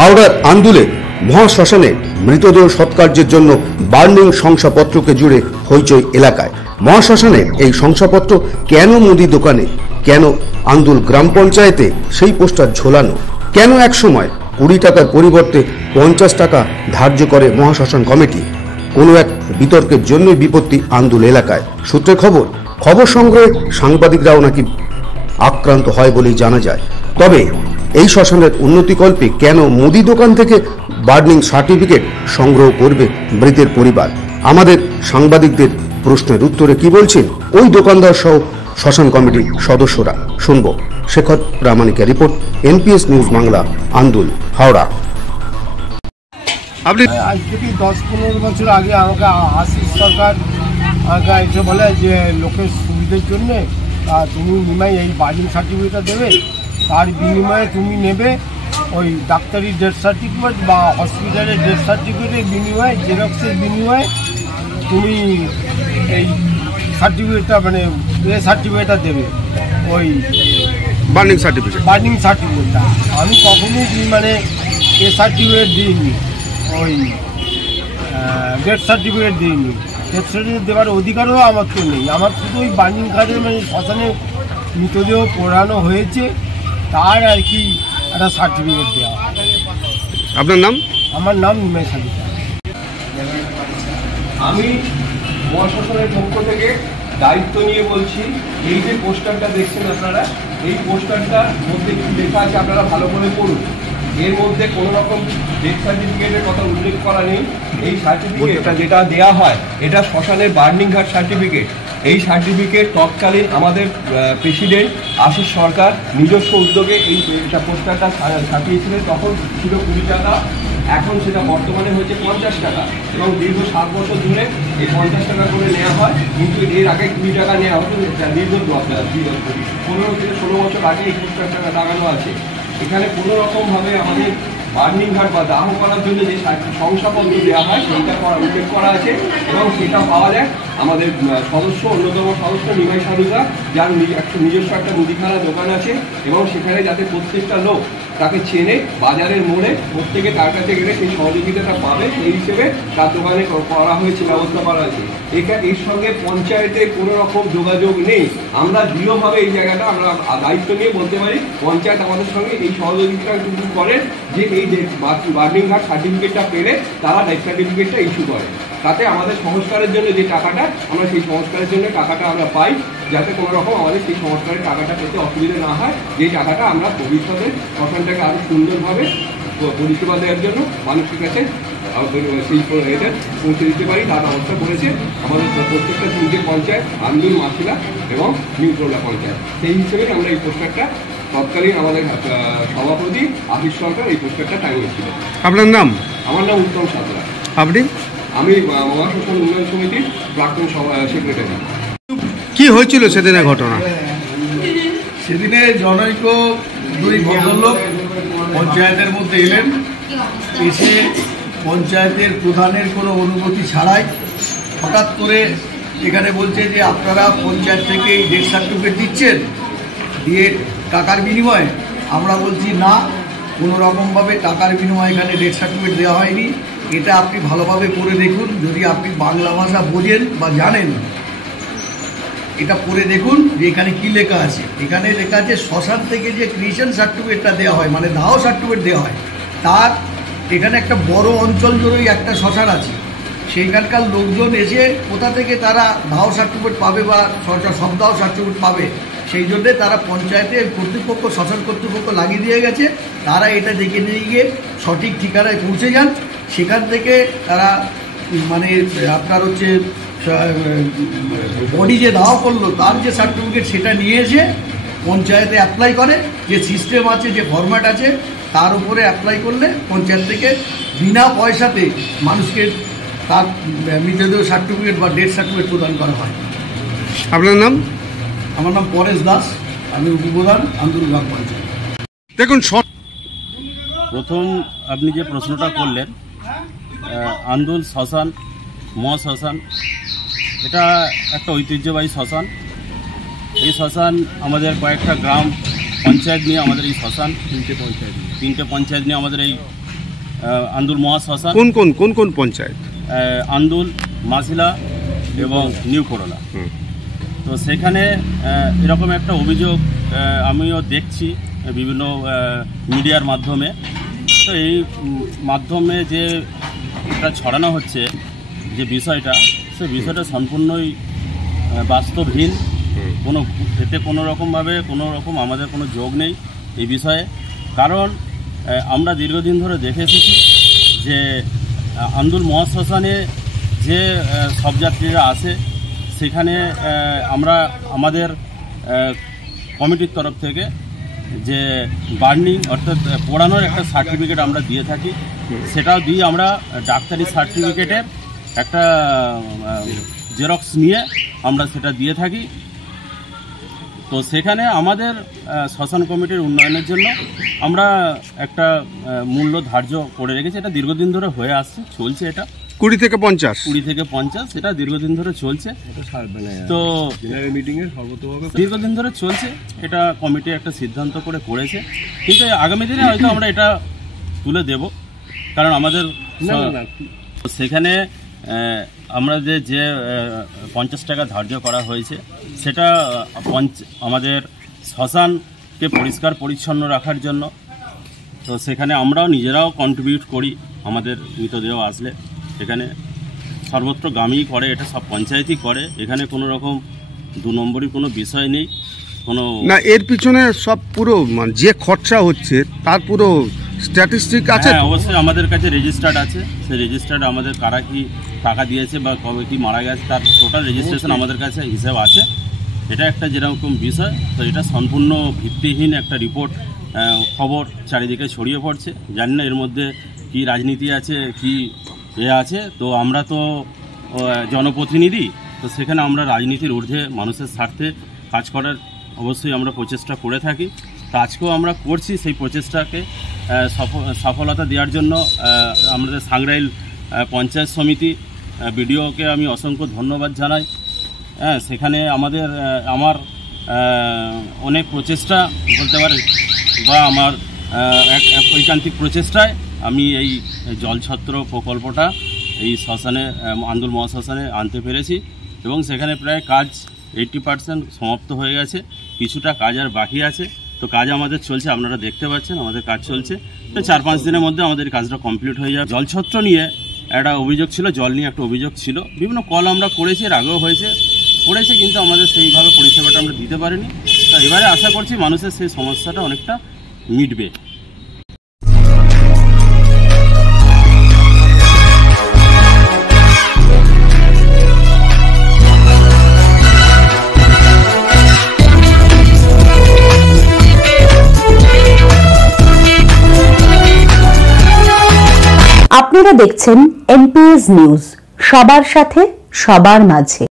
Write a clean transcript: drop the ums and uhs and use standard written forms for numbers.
হাওড়ার আন্দুলে মহাশ্মশানে মৃতদেহ সৎকার্যের জন্য বার্নিং শংসাপত্রকে জুড়ে হইচই এলাকায়। মহাশ্মশানের এই শংসাপত্র কেন মুদি দোকানে, কেন আন্দুল গ্রাম পঞ্চায়েতে সেই পোস্টার ঝোলানো, কেন এক সময় 20 টাকার পরিবর্তে 50 টাকা ধার্য করে মহাশ্মশান কমিটি? কোনো এক বিতর্কের জন্যই বিপত্তি আন্দুল এলাকায়। সূত্রে খবর সংগ্রহে সাংবাদিকরাও নাকি আক্রান্ত হয় বলেই জানা যায়। তবে এই শ্মশানের উন্নতিকল্পে কেন মুদি দোকান থেকে বার্নিং সার্টিফিকেট সংগ্রহ করবে মৃতের পরিবার? আমাদের সাংবাদিকদের প্রশ্নের উত্তরে কি বলছেন ওই দোকানদার সহ শ্মশান কমিটির সদস্যরা, শুনব। শেখর প্রামাণিকের report, NPS news Bangla, Andul, Howrah. আপনি আজ থেকে 10-15 বছর আগে আমাকে আশিস সরকার আমাকে এসে বলে যে লোকের সুবিধার জন্যে তুমি নিমাই এই বার্নিং সার্টিফিকেটটা দেবে, তার বিনিময়ে তুমি নেবে ওই ডাক্তারি ডেথ সার্টিফিকেট বা হসপিটালের ডেথ সার্টিফিকেটের বিনিময়ে, জেরক্সের বিনিময়ে তুমি এই সার্টিফিকেটটা মানে সার্টিফিকেটটা দেবে, ওই বার্নিং সার্টিফিকেটটা। আমি কখনোই মানে সার্টিফিকেট দিইনি, ওই ডেথ সার্টিফিকেট দিইনি। ডেথ সার্টিফিকেট দেওয়ার অধিকারও আমার তো নেই। আমার শুধু ওই বার্নিং কার্ডের মানে শ্মশানে মৃতদেহ পোড়ানো হয়েছে তার আর কি একটা সার্টিফিকেট দেওয়া। আপনার নাম? আমার নাম নিমাই সাদিকা। আমি মহাশ্মশানের পক্ষ থেকে দায়িত্ব নিয়ে বলছি, এই যে পোস্টারটা দেখছেন আপনারা, এই পোস্টারটার মধ্যে কি লেখা আছে আপনারা ভালো করে পড়ুন। এর মধ্যে কোনো রকম ডেথ সার্টিফিকেটের কথা উল্লেখ করা নেই। এই সার্টিফিকেটটা যেটা দেওয়া হয় এটা শ্মশানের বার্নিং ঘাট সার্টিফিকেট। এই সার্টিফিকেট তৎকালীন আমাদের প্রেসিডেন্ট আশিস সরকার নিজস্ব উদ্যোগে এই পোস্টারটা ছাপিয়েছিলেন। তখন ছিল 20 টাকা, এখন সেটা বর্তমানে হয়েছে 50 টাকা এবং দীর্ঘ 7 বছর ধরে এই 50 টাকা করে নেওয়া হয়। কিন্তু এর আগে 20 টাকা নেওয়া হতো, দীর্ঘ 15 থেকে 16 বছর আগে এই পোস্টারটা লাগানো আছে। এখানে কোনো রকমভাবে আমাদের বার্নিং ঘাট বা দাহ করার জন্য যে শংসাপত্র দেওয়া হয় সেইটা উল্লেখ করা আছে এবং সেটা পাওয়া যায় আমাদের সদস্য, অন্যতম সদস্য নিমাই সাদিকা, যার নিজস্ব একটা মুদিখানা দোকান আছে এবং সেখানে যাতে প্রত্যেকটা লোক তাকে চেনে, বাজারের মোড়ে প্রত্যেকে তার কাছে গেলে সেই সহযোগিতাটা পাবে, সেই হিসেবে তার দোকানে করা হয়েছে, ব্যবস্থা করা হয়েছে। এর সঙ্গে পঞ্চায়েতের কোনো রকম যোগাযোগ নেই। আমরা দৃঢ়ভাবে এই জায়গাটা আমরা দায়িত্ব নিয়ে বলতে পারি, পঞ্চায়েত আমাদের সঙ্গে এই সহযোগিতা করেন যে এই বার্নিং ঘাট সার্টিফিকেটটা পেলে তারা ডেথ সার্টিফিকেটটা ইস্যু করে। তাতে আমাদের সংস্কারের জন্য যে টাকাটা, আমরা সেই সংস্কারের জন্য টাকাটা আমরা পাই, যাতে কোনো রকম আমাদের সেই সংস্কারের টাকাটা পেতে অসুবিধা না হয়। যেই টাকাটা আমরা ভবিষ্যতে শ্মশানটাকে আরও সুন্দরভাবে পরিষেবা দেওয়ার জন্য মানুষের কাছে সেই এটা পৌঁছে দিতে পারি তার ব্যবস্থা করেছে আমাদের প্রত্যেকটা 3টে পঞ্চায়েত, আন্দুল, মাছিলা এবং নিউট্রোলা পঞ্চায়েত। সেই হিসেবে আমরা এই পোস্টারটা তৎকালীন আমাদের সভাপতি আশিস সরকার এই পোস্টারটা টাঙিয়েছিল। আপনার নাম? আমার নাম উত্তম সাঁতরা। আপনি? আমি মহাশ্মশান উন্নয়ন সমিতির প্রাক্তন সেক্রেটারি। কি হয়েছিল সেদিনের ঘটনা? সেদিনে জনৈক 2 ভদ্রলোক পঞ্চায়েতের মধ্যে এলেন, এসে পঞ্চায়েতের প্রধানের কোনো অনুমতি ছাড়াই হঠাৎ করে এখানে বলছে যে আপনারা পঞ্চায়েত থেকে এই ডেথ সার্টিফিকেট দিচ্ছেন, দিয়ে টাকার বিনিময়ে। আমরা বলছি না, কোনো রকমভাবে টাকার বিনিময়ে এখানে ডেথ সার্টিফিকেট দেওয়া হয়নি। এটা আপনি ভালোভাবে পড়ে দেখুন, যদি আপনি বাংলা ভাষা বোঝেন বা জানেন, এটা পড়ে দেখুন যে এখানে কি লেখা আছে। এখানে লেখা আছে শ্মশান থেকে যে ক্রিয়েশন সার্টিফিকেটটা দেওয়া হয়, মানে দাহ সার্টিফিকেট দেওয়া হয়, তার এখানে একটা বড় অঞ্চল জুড়েই একটা শ্মশান আছে। সেইখানকার লোকজন এসে কোথা থেকে তারা দাহ সার্টিফিকেট পাবে বা সবদাহ সার্টিফিকেট পাবে, সেই জন্যে তারা পঞ্চায়েতের কর্তৃপক্ষ, শ্মশান কর্তৃপক্ষ লাগিয়ে দিয়ে গেছে। তারা এটা দেখে নিয়ে গিয়ে সঠিক ঠিকানায় পৌঁছে যান। সেখান থেকে তারা মানে আপনার হচ্ছে বডি যে দাহ করলো তার যে সার্টিফিকেট সেটা নিয়ে এসে পঞ্চায়েতে অ্যাপ্লাই করে। যে সিস্টেম আছে, যে ফরম্যাট আছে, তার উপরে অ্যাপ্লাই করলে পঞ্চায়েত থেকে বিনা পয়সাতে মানুষকে তার মৃতদেহ সার্টিফিকেট বা ডেথ সার্টিফিকেট প্রদান করা হয়। আপনার নাম? আমার নাম পরেশ দাস, আমি উপপ্রধান, আন্দুল গ্রাম পঞ্চায়েত। দেখুন, প্রথম আপনি যে প্রশ্নটা করলেন, আন্দুল শ্মশান, মহাশ্মশান, এটা একটা ঐতিহ্যবাহী শ্মশান। এই শ্মশান আমাদের কয়েকটা গ্রাম পঞ্চায়েত নিয়ে আমাদের এই শ্মশান, 3টে পঞ্চায়েত নিয়ে আমাদের এই আন্দুল মহাশ্মশান, কোন কোন পঞ্চায়েত? আন্দুল, মাছিলা এবং নিউ করলা। তো সেখানে এরকম একটা অভিযোগ আমিও দেখছি বিভিন্ন মিডিয়ার মাধ্যমে। তো এই মাধ্যমে যে এটা ছড়ানো হচ্ছে যে বিষয়টা, সে বিষয়টা সম্পূর্ণই বাস্তবহীন। এতে কোনো রকম আমাদের কোনো যোগ নেই এই বিষয়ে। কারণ আমরা দীর্ঘদিন ধরে দেখে এসেছি যে আন্দুল মহাশ্মশানে যে সব যাত্রীরা আসে, সেখানে আমরা আমাদের কমিটির তরফ থেকে যে বার্নিং অর্থাৎ পোড়ানোর একটা সার্টিফিকেট আমরা দিয়ে থাকি। সেটাও দিয়ে আমরা ডাক্তারি সার্টিফিকেটের একটা জেরক্স নিয়ে আমরা সেটা দিয়ে থাকি। তো সেখানে আমাদের শ্মশান কমিটির উন্নয়নের জন্য আমরা একটা মূল্য ধার্য করে রেখেছি। এটা দীর্ঘদিন ধরে হয়ে আসছে, চলছে। এটা 20 থেকে 50 এটা দীর্ঘদিন ধরে চলছে। তো দীর্ঘদিন ধরে চলছে, এটা কমিটি একটা সিদ্ধান্ত করেছে। কিন্তু আগামী দিনে হয়তো আমরা এটা তুলে দেব, কারণ আমাদের সেখানে আমরা যে 50 টাকা ধার্য করা হয়েছে, সেটা আমাদের শ্মশানকে পরিষ্কার পরিচ্ছন্ন রাখার জন্য। তো সেখানে আমরাও নিজেরাও কন্ট্রিবিউট করি। আমাদের মৃতদেহ আসলে এখানে সর্বত্রগামী করে, এটা সব পঞ্চায়েতই করে। এখানে কোনো রকম 2 নম্বরই কোনো বিষয় নেই, কোনো না। এর পিছনে সব পুরো যে খরচা হচ্ছে তার পুরো স্ট্যাটিস্টিক আছে? হ্যাঁ, অবশ্যই আমাদের কাছে রেজিস্টার্ড আছে। সেই রেজিস্টার্ড আমাদের কারা কি টাকা দিয়েছে বা কবে কি মারা গেছে তার টোটাল রেজিস্ট্রেশন আমাদের কাছে হিসাব আছে। এটা একটা যেরকম বিষয়, তো এটা সম্পূর্ণ ভিত্তিহীন একটা রিপোর্ট, খবর চারিদিকে ছড়িয়ে পড়ছে। জানি না এর মধ্যে কি রাজনীতি আছে, কি আছে। তো আমরা তো জনপ্রতিনিধি, তো সেখানে আমরা রাজনীতির ঊর্ধ্বে মানুষের স্বার্থে কাজ করার অবশ্যই আমরা প্রচেষ্টা করে থাকি। তো আজকেও আমরা করছি। সেই প্রচেষ্টাকে সফলতা দেওয়ার জন্য আমাদের সাংরাইল পঞ্চায়েত সমিতি বিডিওকে আমি অসংখ্য ধন্যবাদ জানাই। হ্যাঁ, সেখানে আমার অনেক প্রচেষ্টা বলতে পারে, বা আমার ঐকান্তিক প্রচেষ্টায় আমি এই জলছত্র প্রকল্পটা এই শ্মশানে, আন্দুল মহাশ্মশানে আনতে পেরেছি। এবং সেখানে প্রায় কাজ 80% সমাপ্ত হয়ে গেছে। কিছুটা কাজ আর বাকি আছে। তো কাজ আমাদের চলছে, আপনারা দেখতে পাচ্ছেন আমাদের কাজ চলছে। তো 4-5 দিনের মধ্যে আমাদের কাজটা কমপ্লিট হয়ে যাবে। জলছত্র নিয়ে একটা অভিযোগ ছিল, জল নিয়ে একটা অভিযোগ ছিল। বিভিন্ন কল আমরা করেছি, এর আগেও করেছে, কিন্তু আমাদের সেইভাবে পরিষেবাটা আমরা দিতে পারিনি। তো এবারে আশা করছি মানুষের সেই সমস্যাটা অনেকটা মিটবে। আপনারা দেখছেন এনপিএস নিউজ, সবার সাথে সবার মাঝে।